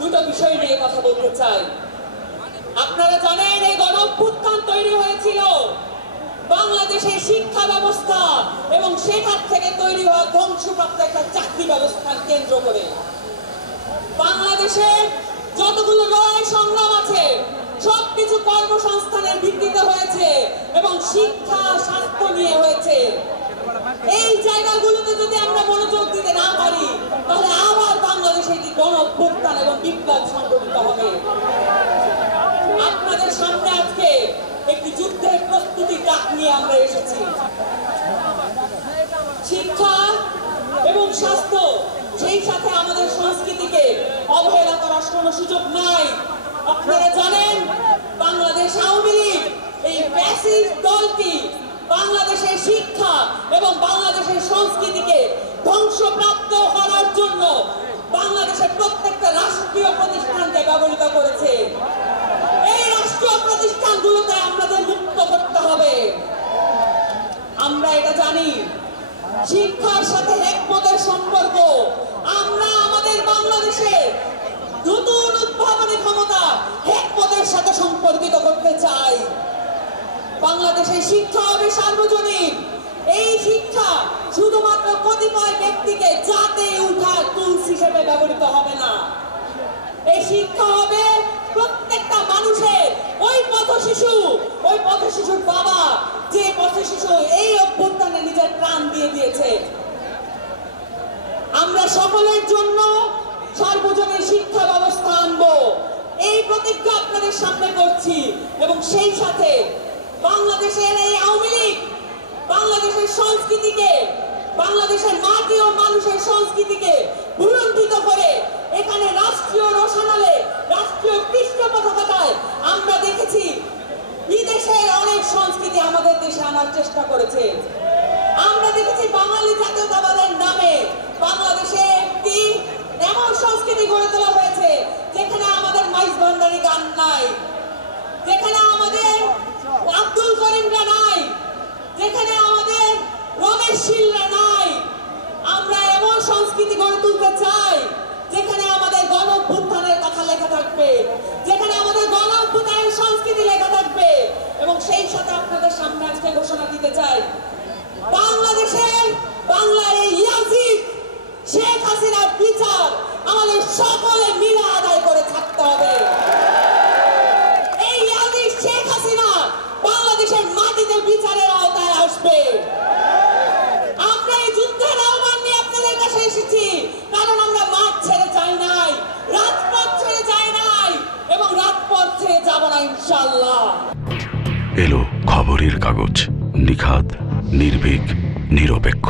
দুটো বিষয় নিয়ে কথা বলতে চাই। আপনারা জানেন এই গণঅভ্যুত্থান তৈরি হয়েছিল বাংলাদেশের শিক্ষা ব্যবস্থা এবং সেখান থেকে তৈরি হওয়া ধ্বংসপ্রাপ্ত একটা চাকরি ব্যবস্থার কেন্দ্র করে। বাংলাদেশের যতগুলো লড়াই সংগ্রাম আছে সবকিছু কর্মসংস্থানের ভিত্তিতে হয়েছে এবং শিক্ষা স্বাস্থ্য নিয়ে হয়েছে। এই জায়গাগুলোতে যদি আমরা মনোযোগ দিতে না পারি তাহলে আবার বাংলাদেশে একটি গণঅভ্যুত্থান এবং বিপ্লব সংঘটিত হবে। আপনাদের সামনে আজকে একটি যুদ্ধের প্রস্তুতি ডাক নিয়ে আমরা এসেছি। শিক্ষা এবং স্বাস্থ্য সেই সাথে আমাদের সংস্কৃতিকে অবহেলা করার কোনো সুযোগ নাই। আপনারা জানেন বাংলাদেশ আওয়ামী লীগ এই ফ্যাসিস্ট দলটি বাংলাদেশের শিক্ষা এবং বাংলাদেশের সংস্কৃতিকে ধ্বংসপ্রাপ্ত করার জন্য বাংলাদেশের প্রত্যেকটা রাষ্ট্রীয় প্রতিষ্ঠানকে ব্যবহৃত করেছে। এই রাষ্ট্রীয় প্রতিষ্ঠানগুলোকে আমাদের মুক্ত করতে হবে। আমরা এটা জানি শিক্ষার সাথে একমতের সম্পর্ক। আমরা আমাদের বাংলাদেশে নতুন উদ্ভাবনী ক্ষমতা একমতের সাথে সম্পর্কিত করতে চাই। বাংলাদেশের শিক্ষা হবে সার্বজনীন। এই শিক্ষা শুধুমাত্র কতিপয় ব্যক্তিকে জাতে উঠার টুলস হিসেবে ব্যবহৃত হবে না। এই শিক্ষা হবে প্রত্যেকটা মানুষের। ওই পথশিশুর বাবা যে পথশিশু এই অভ্যুত্থানে নিজের প্রাণ দিয়ে দিয়েছে। আমরা সকলের জন্য সার্বজনীন শিক্ষা ব্যবস্থা আনবো এই প্রতিজ্ঞা আপনাদের সামনে করছি। এবং সেই সাথে বাংলাদেশের এই আওয়ামী লীগ বাংলাদেশের সংস্কৃতিকে, বাংলাদেশের মাটি ও মানুষের সংস্কৃতিকে ভুলুণ্ঠিত করে এখানে রাষ্ট্রীয় রোশনালে, রাষ্ট্রীয় পৃষ্ঠপোষকতায় আমরা দেখেছি বিদেশের অনেক সংস্কৃতি আমাদের দেশে আনার চেষ্টা করেছে। আমরা দেখেছি বাঙালি জাতীয়তাবাদের নামে বাংলাদেশে একটি এমন সংস্কৃতি গড়ে তোলা হয়েছে যেখানে আমাদের মাইজ ভান্ডারি গান নাই, যেখানে আমাদের আব্দুল করিমরা নাই, যেখানে আমাদের রমেশ শীলরা নাই। আমরা এমন সংস্কৃতি গড়ে তুলতে চাই যেখানে আমাদের গণঅভ্যুত্থানের কথা লেখা থাকবে, যেখানে আমাদের গণঅভ্যুত্থানের সংস্কৃতি লেখা থাকবে। এবং সেই সাথে আপনাদের সামনে আজকে ঘোষণা দিতে চাই বাংলাদেশের বাংলার এই ইয়াজিদ শেখ হাসিনার বিচার আমাদের সকলে মিলে আদায় করে থাকতে হবে। এই ইয়াজিদ শেখ হাসিনা বাংলাদেশের মাটিতে বিচারের আওতায় আসবে। আমরা এই যুদ্ধের আহ্বান নিয়ে আপনাদের কাছে এসেছি কারণ আমরা মাঠ ছেড়ে যাই নাই, রাজপথ ছেড়ে যাই নাই এবং রাজপথ ছেড়ে যাব না ইনশাআল্লাহ। এলো খবরের কাগজ, নিখাত, নির্ভীক, নিরপেক্ষ।